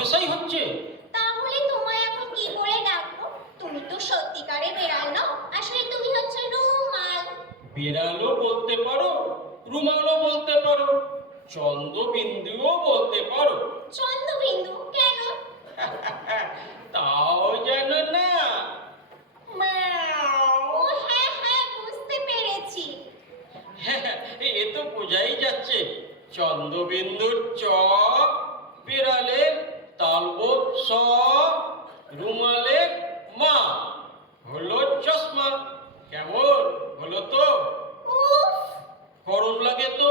পেশাই হচ্ছে। তাহলে তোমায় এখন কি করে ডাকবো? তুমি তো সত্যিকারে বেড়াল নও, আসলে তুমি হচ্ছে রুমাল। বিড়ালও বলতে পারো, রুমালও বলতে পারো, চন্দ্রবিন্দুও বলতে পারো। চন্দ্রবিন্দু কেন? তাও জানো না? ও হ্যাঁ হ্যাঁ, বুঝতে পেরেছি। এ তো বোঝাই যাচ্ছে। চন্দ্রবিন্দুর চ, বিড়ালের তালবত স, রুমালের মা, হলো চশমা। কেমন হলো তো? উফ, গরম লাগে তো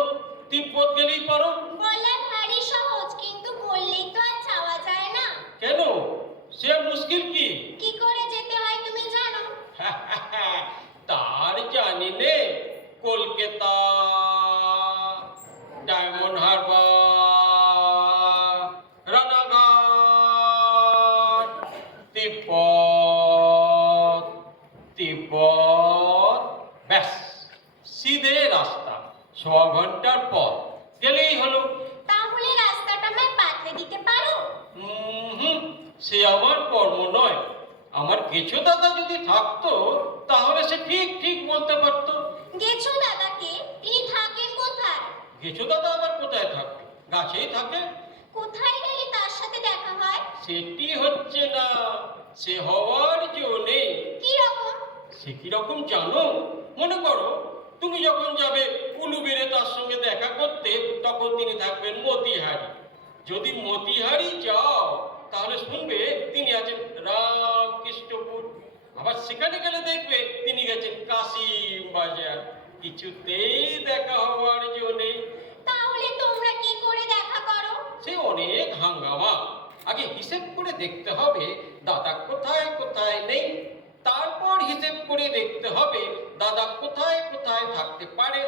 তিব্বত গেলেই পারো। বলা ভারী সহজ, কিন্তু বললেই তো আর চাওয়া যায় না। কেন, সে মুশকিল কি? কি করে যেতে হয় তুমি জানো? তার জানি নে। কলকাতা, ডায়মন্ড হারবার, রানাঘাট, তিব্বত, তিব্বত, ব্যাস সিধে রাস্তা। 6 ঘন্টার পথ গেলেই হলো। তাহলে রাস্তাটা আমায় পাতলে দিতে পারো? সে আমার কর্ম নয়। আমার গেছো দাদা যদি থাকতো তাহলে সে ঠিক ঠিক বলতে পারতো। গেছো দাদাকে? তিনি থাকেন কোথায়? গেছো দাদা আবার কোথায় থাকবে? গাছেই থাকে। কোথায় গেলে তার সাথে দেখা হয়? সেটি হচ্ছে না, সে হওয়ার জো নেই। কি রকম? সে কিরকম জানো? মনে করো তুমি যখন যাবে উলুবেড়ে তার সঙ্গে দেখা করতে, তখন তিনি থাকবেন মতিহারি। যদি মতিহারি যাও তাহলে শুনবে তিনি আছেন রামকৃষ্ণপুর। আবার সেখানে গেলে দেখবে তিনি গেছেন কাশিম বাজার। কিছুতেই দেখা হওয়ার জো নেই। তাহলে তোমরা কি করে দেখা করো? সে অনেক হাঙ্গামা। আগে হিসেব করে দেখতে হবে দাদা কোথায় কোথায় নেই। তারপর হিসেব করে দেখতে হবে দাদা কোথায় কোথায় থাকতে পারে।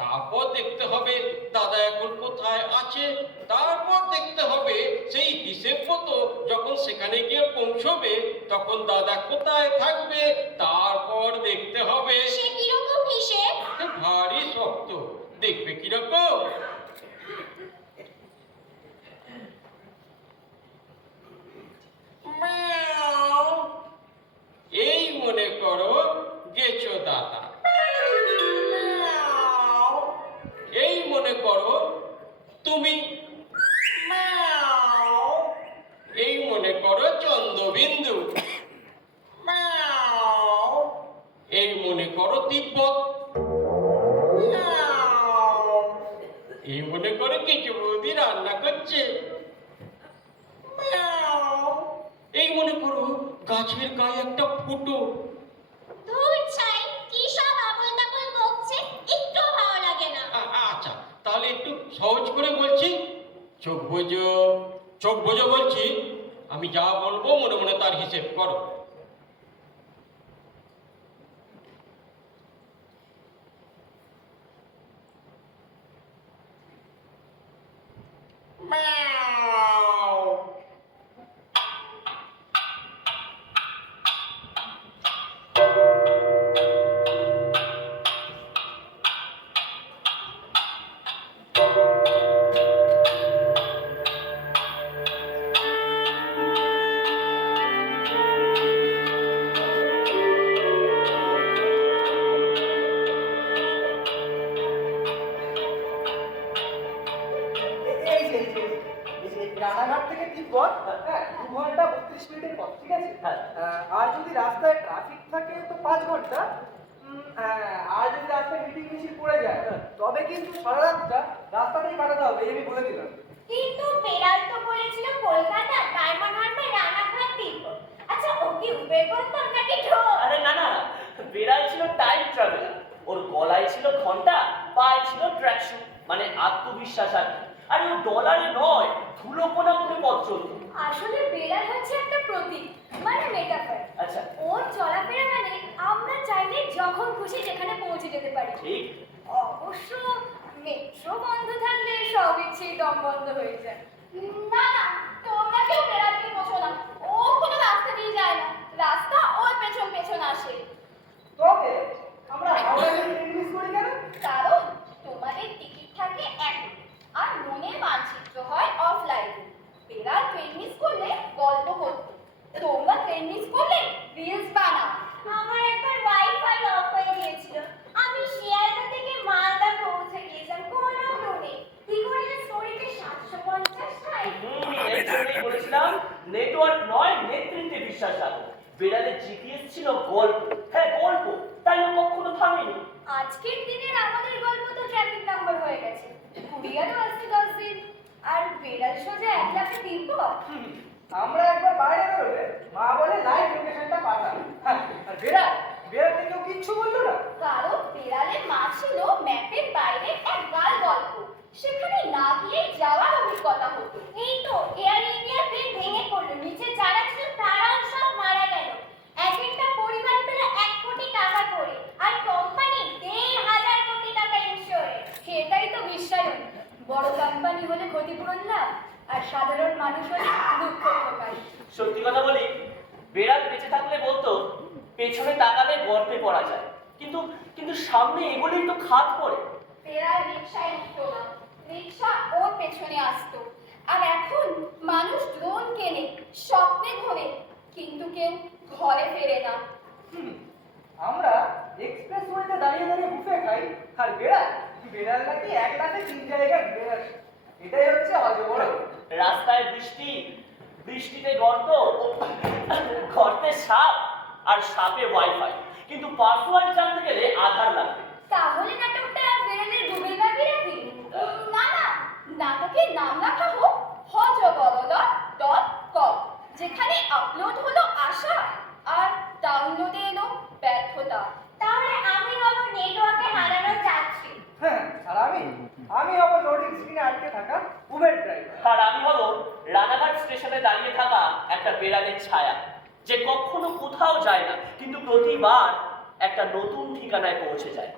তারপর দেখতে হবে দাদা এখন কোথায় আছে। তারপর দেখতে হবে সেই হিসেব মতো যখন সেখানে গিয়ে পৌঁছবে তখন দাদা কোথায় থাকবে। তারপর দেখতে হবে। সে কিরকম হিসেব? ভারী শক্ত, দেখবে কিরকম। এই মনে করো গেছো দাদা। এই মনে করো তুমি। এই মনে করো চন্দ্রবিন্দু। এই মনে করো তিব্বত। এই মনে করো কিছু বৌদি রান্না করছে। এই মনে করো গাছের গায়ে একটা ফুটো। ধুর ছাই, কি সব আবোল তাবোল বকছে, একটু ভালো লাগে না। আচ্ছা তাহলে একটু সহজ করে বলছি। চোখ বোঝো, চোখ বোঝো বলছি। আমি যা বলবো মনে মনে তার হিসেব করো। রানাঘাট থেকে তিব্বত 2 ঘন্টা 32 মিনিটের পথ, ঠিক আছে? আর যদি রাস্তায় ট্রাফিক থাকে তো 5 ঘন্টা। আর যদি রাস্তায় মিটিং মিছিল পড়ে যায় তবে কিন্তু সারা রাতটা রাস্তাতেই কাটাতে হবে, এই আমি বলে দিলাম। কিন্তু বেড়াল তো বলেছিল কলকাতা, ডায়মন্ড হারবার, রানাঘাট, তিব্বত। আচ্ছা ও কি উবের করতাম নাকি ঢোল? আরে না না, বেড়াল ছিল টাইম ট্রাভেলার। ওর গলায় ছিল ঘন্টা, পায়ে ছিল ট্র্যাকশু, মানে আত্মবিশ্বাস আর কি। আর ও ডলারে নয়, ধুলোপনা করে পথ চলতো। আসলে বেড়াল হচ্ছে একটা প্রতীক, মানে মেটাফর। আচ্ছা ওর চলাফেরা মানে আমরা চাইলে যখন খুশি যেখানে পৌঁছে যেতে পারি। ঠিক। অবশ্য মেট্রো বন্ধ থাকলে সব ইচ্ছেই দম বন্ধ হয়ে যায়। না না, তোমরা কেউ বেড়ালকে বোঝো না, ও কোনো রাস্তা দিয়ে যায় না, রাস্তা ওর পেছন পেছন আসে। তবে আমরা হাওড়া ট্রেন মিস করি কেন? কারণ তোমাদের টিকিট থাকে এক, আর মনে মানচিত্র হয় অফলাইন। বেড়াল ট্রেন মিস তোমরা ট্রেন মিস করলে রিলস বানাও। আমার একবার ওয়াইফাই অফ হয়ে গিয়েছিল, আমি শিয়ালদা থেকে মালদা পৌঁছে গিয়েছিলাম কোনো ক্লু কি করে স্টোরিতে 750 টাই। এর জন্যই বলেছিলাম নেটওয়ার্ক নয়, নেতৃত্বে বিশ্বাস রাখো। বিড়ালের জিপিএস ছিল গল্প, হ্যাঁ গল্প, তাই ও কখনো থামেনি। আজকের দিনের আমাদের গল্প তো ট্র্যাফিক নাম্বার হয়ে গেছে, ঘুরে গেল আজকে 10 দিন, আর বেড়াল সোজা 1 লাখে 3 পথ। আমরা একবার বাইরে বেরোলে মা বলে লাইভ লোকেশনটা পাঠান। আর বেড়াল বেড়াল কেউ কিচ্ছু বললো না। কারণ বেড়ালের মা ছিল ম্যাপের বাইরে এক গাল গল্প, সেখানে না গিয়ে যাওয়ার অভিজ্ঞতা হতো। এই তো এয়ার ইন্ডিয়া প্লেন ভেঙে পড়লো, নিচে যারা ছিল তারাও সব মারা গেল। এক একটা পরিবার পেল 1 কোটি টাকা করে, আর কোম্পানি 1,500 কোটি টাকা ইন্স্যুরেন্স। সেটাই তো বিশ্বায়ন, বড় কোম্পানি হলে ক্ষতিপূরণ লাভ, আর সাধারণ মানুষ হলে দুঃখ পায়। সত্যি কথা বলি, বেড়াল বেঁচে থাকলে বলতো পেছনে তাকালে গর্তে পড়া যায়, কিন্তু কিন্তু সামনে এগোলেই তো খাদ পড়ে। বেড়াল রিক্সায় উঠতো না, রিক্সা ওর পেছনে আসতো। আর এখন মানুষ ড্রোন কেনে, স্বপ্নে ঘোরে, কিন্তু কেউ ঘরে ফেরে না। আমরা এক্সপ্রেস ওয়েতে দাঁড়িয়ে দাঁড়িয়ে বুফে খাই, আর বেড়াল বেড়াল নাকি 1 লাখে 3 জায়গায় ঘুরে আসে। এটাই হচ্ছে অজগর। রাস্তায় বৃষ্টি, বৃষ্টিতে গর্ত, গর্তে সাপ, আর সাপে ওয়াইফাই, কিন্তু পাসওয়ার্ড জানতে গেলে আধার লাগবে। তাহলে নাটকটা বেড়ালের গুগল ম্যাপে রাখি। না না, নাটকের নাম রাখা হোক হজবরদত.com, যেখানে আপলোড হলো আশা আর ডাউনলোডে এলো ব্যর্থতা। তাহলে আমি হব নেটওয়ার্কে হারানো যাচ্ছি। হ্যাঁ, আর আমি হব লোডিং স্ক্রিনে আটকে থাকা উবের ড্রাইভার। আর আমি হব রানাঘাট স্টেশনে দাঁড়িয়ে থাকা একটা বেড়ালের ছায়া, যে কখনো কোথাও যায় না, কিন্তু প্রতিবার একটা নতুন ঠিকানায় পৌঁছে যায়।